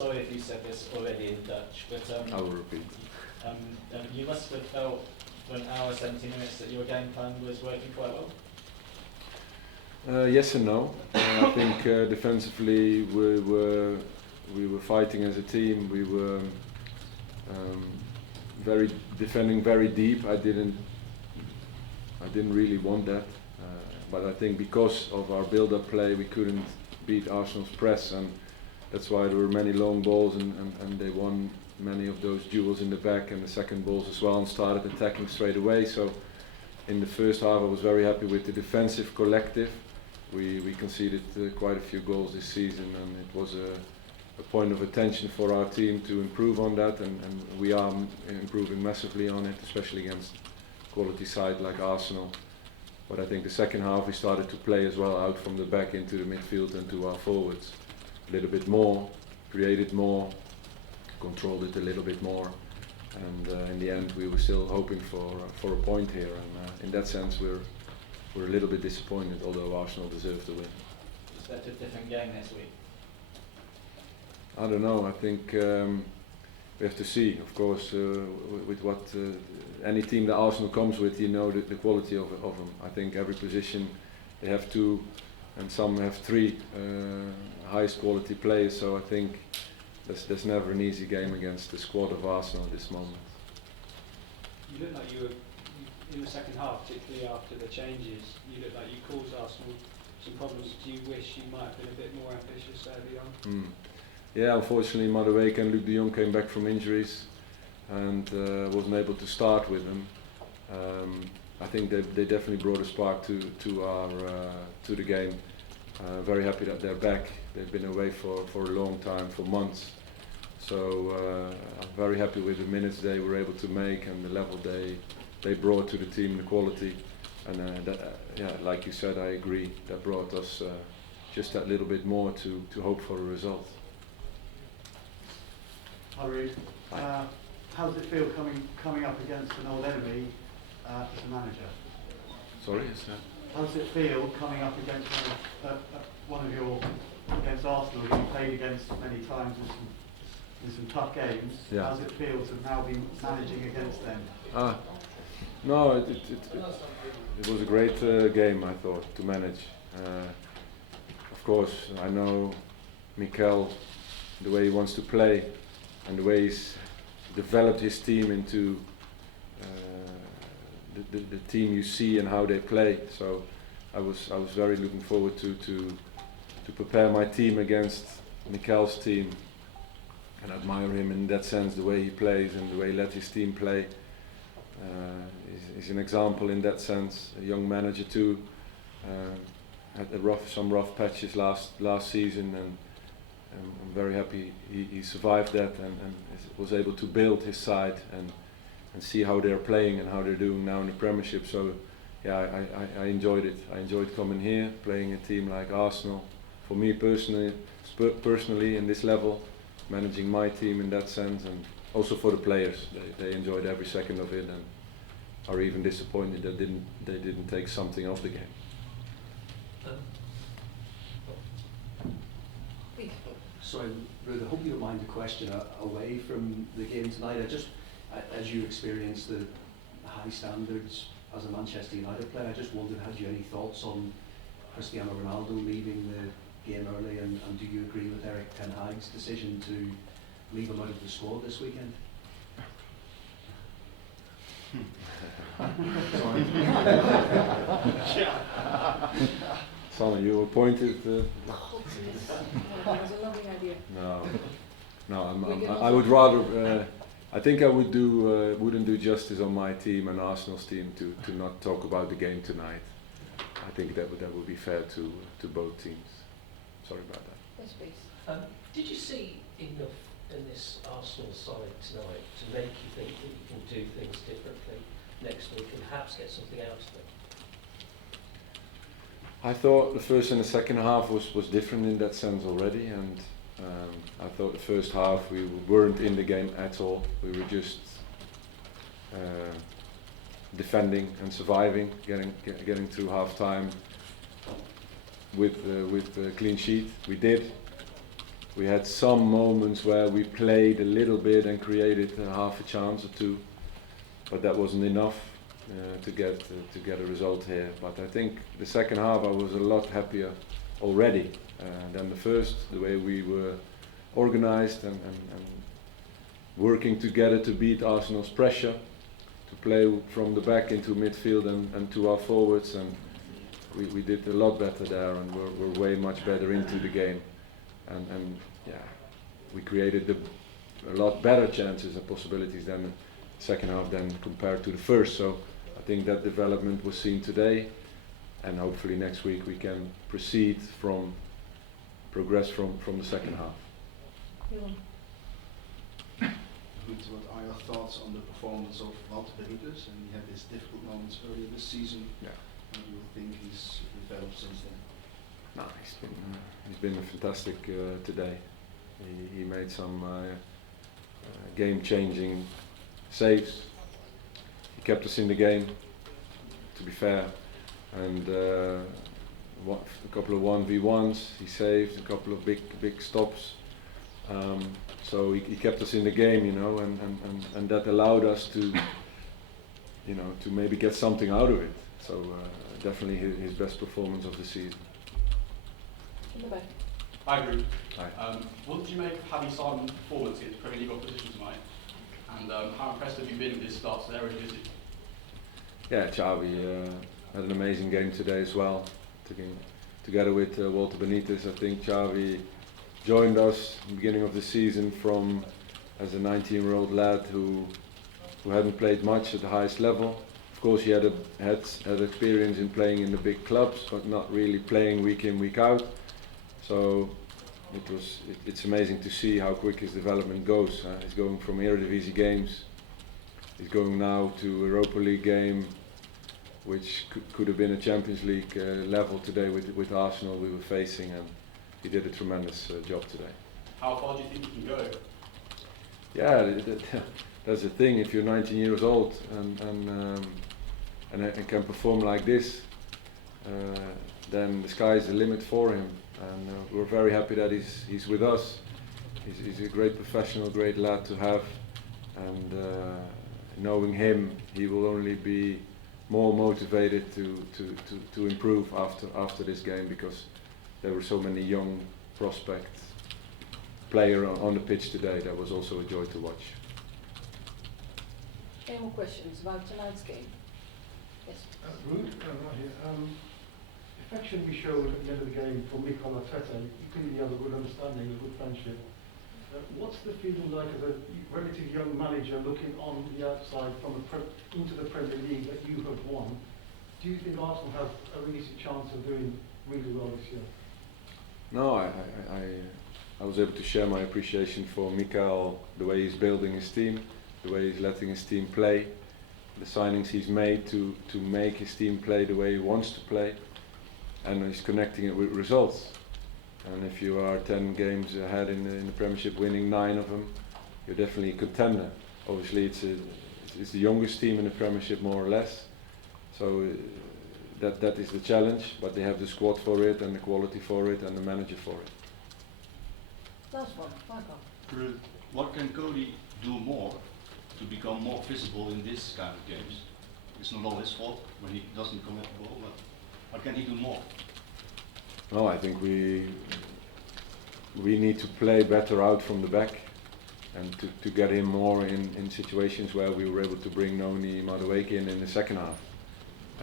Sorry if you said this already in Dutch, but I will repeat. you must have felt for an hour, 70 minutes that your game plan was working quite well. Yes and no. I think defensively we were fighting as a team. We were defending very deep. I didn't really want that, but I think because of our build-up play, we couldn't beat Arsenal's press, and that's why there were many long balls, and they won many of those duels in the back and the second balls as well, and started attacking straight away. So in the first half I was very happy with the defensive collective. We conceded quite a few goals this season, and it was a point of attention for our team to improve on that, and we are improving massively on it, especially against quality side like Arsenal. But I think the second half we started to play as well out from the back into the midfield and to our forwards a little bit more, created more, controlled it a little bit more, and in the end we were still hoping for a point here, and in that sense we're a little bit disappointed, although Arsenal deserved the win. Is that a different game next week? I don't know. I think we have to see. Of course, with what any team that Arsenal comes with, you know the quality of them. I think every position they have two, and some have three highest quality players. So I think there's never an easy game against the squad of Arsenal at this moment. You look like you were in the second half, particularly after the changes. You look like you caused Arsenal some problems. Do you wish you might have been a bit more ambitious early on? Yeah, unfortunately Madueke and Luc de Jong came back from injuries and wasn't able to start with them. I think they definitely brought a spark to the game. Very happy that they're back. They've been away for a long time, for months. So I'm very happy with the minutes they were able to make and the level they brought to the team, the quality. And yeah, like you said, I agree. That brought us just that little bit more to hope for a result. Hi Ruud. How does it feel coming up against an old enemy as a manager? Sorry? How does it feel coming up against against Arsenal, who you played against many times in some tough games? Yeah. How does it feel to now be managing against them? No, it was a great game, I thought, to manage. Of course, I know Mikel, the way he wants to play and the way he's developed his team into the team you see and how they play. So I was very looking forward to prepare my team against Mikel's team, and admire him in that sense, the way he plays and the way he let his team play. He's an example in that sense, a young manager too. Had some rough patches last season, and I'm very happy he survived that and was able to build his side and see how they're playing and how they're doing now in the Premiership. So yeah, I enjoyed it. I enjoyed coming here, playing a team like Arsenal. For me personally in this level, managing my team in that sense, and also for the players, they enjoyed every second of it and are even disappointed that they didn't take something off the game. Sorry, Ruud, I hope you don't mind the question away from the game tonight. As you experience the high standards as a Manchester United player, I just wondered, had you any thoughts on Cristiano Ronaldo leaving the game early, and do you agree with Erik ten Hag's decision to leave him out of the squad this weekend? Sonny, you appointed. That was a lovely idea. No, I would rather. I think I wouldn't do justice on my team and Arsenal's team to not talk about the game tonight. I think that would be fair to both teams. Sorry about that. Yes, please. Did you see enough in this Arsenal side tonight to make you think that you can do things differently next week and perhaps get something out of it? I thought the first and the second half was different in that sense already, and I thought the first half we weren't in the game at all. We were just defending and surviving, getting through half time with a clean sheet. We did. We had some moments where we played a little bit and created half a chance or two, but that wasn't enough to get a result here. But I think the second half I was a lot happier already than the first. The way we were organized and working together to beat Arsenal's pressure, to play from the back into midfield and to our forwards, and we did a lot better there, and we're way much better into the game, and yeah, we created a lot better chances and possibilities than the second half than compared to the first. So I think that development was seen today, and hopefully next week we can progress from the second half. Jeroen. Ruud, what are your thoughts on the performance of Walter Benitez? And he had his difficult moments earlier this season. Yeah. How do you think he's developed since then? No, he's been fantastic today. He made some game-changing saves. He kept us in the game, to be fair, and a couple of 1v1s he saved, a couple of big stops. So he kept us in the game, you know, and that allowed us to, you know, to maybe get something out of it. So definitely his best performance of the season. In the back. Hi, Ruud. Hi. What did you make of Javi Simon's performance against Premier League opposition tonight? And how impressed have you been with his start to their visit? Yeah, Xavi had an amazing game today as well. Together with Walter Benitez, I think Xavi joined us in the beginning of the season as a 19-year-old lad who hadn't played much at the highest level. Of course, he had experience in playing in the big clubs, but not really playing week in, week out. So it's amazing to see how quick his development goes. He's going from Eredivisie games, he's going now to Europa League game, which could have been a Champions League level today with Arsenal we were facing, and he did a tremendous job today. How far do you think he can go? Yeah, that's the thing. If you're 19 years old and can perform like this, then the sky is the limit for him. And we're very happy that he's with us. He's a great professional, great lad to have, and knowing him, he will only be more motivated to improve after this game, because there were so many young prospects players on the pitch today. That was also a joy to watch. Any more questions about tonight's game? Yes. Ruud, right here. Affection we showed at the end of the game for Mikel Arteta, you clearly have a good understanding, a good friendship. What's the feeling like as a relatively young manager looking on the outside from into the Premier League that you have won? Do you think Arsenal have a realistic chance of doing really well this year? No, I was able to share my appreciation for Mikel, the way he's building his team, the way he's letting his team play, the signings he's made to make his team play the way he wants to play, and he's connecting it with results. And if you are 10 games ahead in the Premiership, winning 9 of them, you're definitely a contender. Obviously, it's the youngest team in the Premiership, more or less. So that is the challenge, but they have the squad for it, and the quality for it, and the manager for it. Last one, Michael. Ruud, what can Cody do more to become more visible in this kind of games? It's not all his fault when he doesn't commit the ball, but what can he do more? No, I think we need to play better out from the back, and to get him more in situations where we were able to bring Noni Madueke in the second half.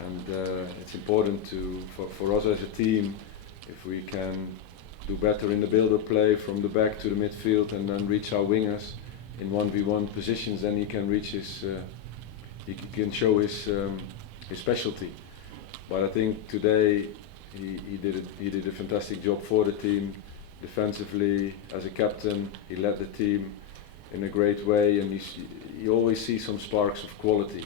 And it's important for us as a team, if we can do better in the build-up play from the back to the midfield, and then reach our wingers in 1v1 positions, then he can reach he can show his specialty. But I think today he did a fantastic job for the team defensively. As a captain, he led the team in a great way, and you always see some sparks of quality.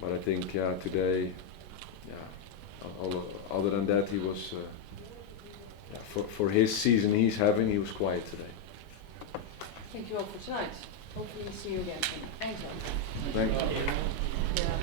But I think today, other than that, he was for his season he's having, he was quiet today. Thank you all for tonight. Hopefully see you again. Thanks. Thank you. Yeah.